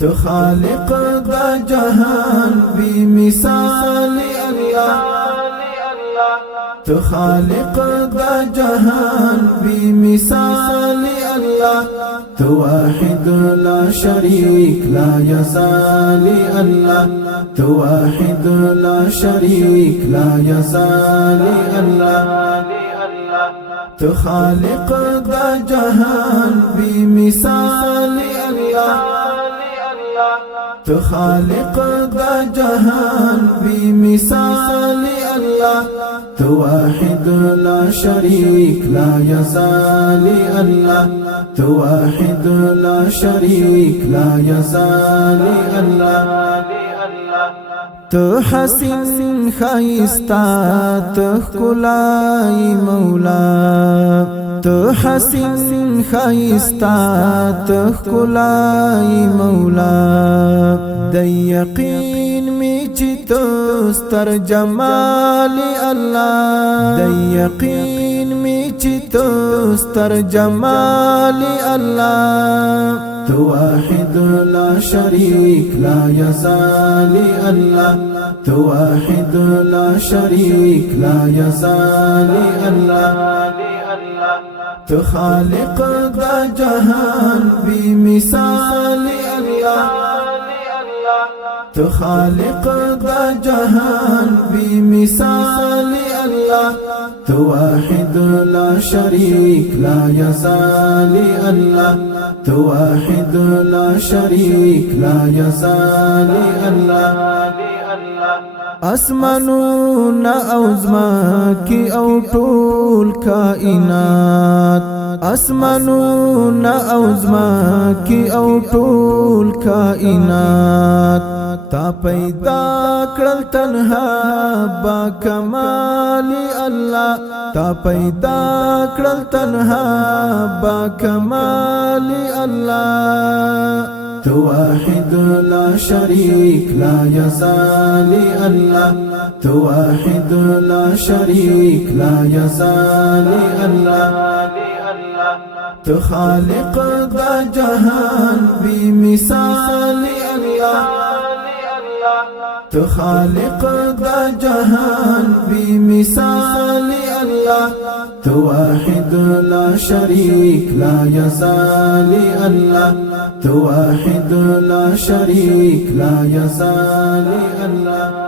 تو خالق دا جهان بمثال الله تو خالق دا جهان بمثال الله تو واحد لا شريك لا يزال الله تو واحد لا شريك لا يزال الله تو خالق دا جهان بمثال الله تو خالق دا جهان بمثال الله تو واحد لا شريك لا يزال الله تو واحد لا شريك لا يزال الله تو حسین خایستا تخکلائی مولا تو حسین خایستا تخکلائی مولا د یقین می چی توستر جمال الله د یقین می چی توستر جمال الله تو واحد لا شريك لا يزال الله تو واحد لا شريك لا يزال الله تو خالق دا جهان بمثال الله تو خالق دا جهان بمثال الله تو واحد لا شريك لا يزال الله تو واحد لا شريك لا يزال الله اسمانون اوزماکی او طول کائنات اسمانون اوزماکی او طول کائنات تا پیدا کرل تنها با کمال الله تا پیدا کرل تنها با کمال الله تو واحد لا شريك لا يزال الله تو واحد لا شريك لا يزال الله تو خالق دا جهان بمثال الله تو خالق دا جهان بمثال الله تو واحد لا شريك لا يزال الله تو واحد لا شريك لا يزال الله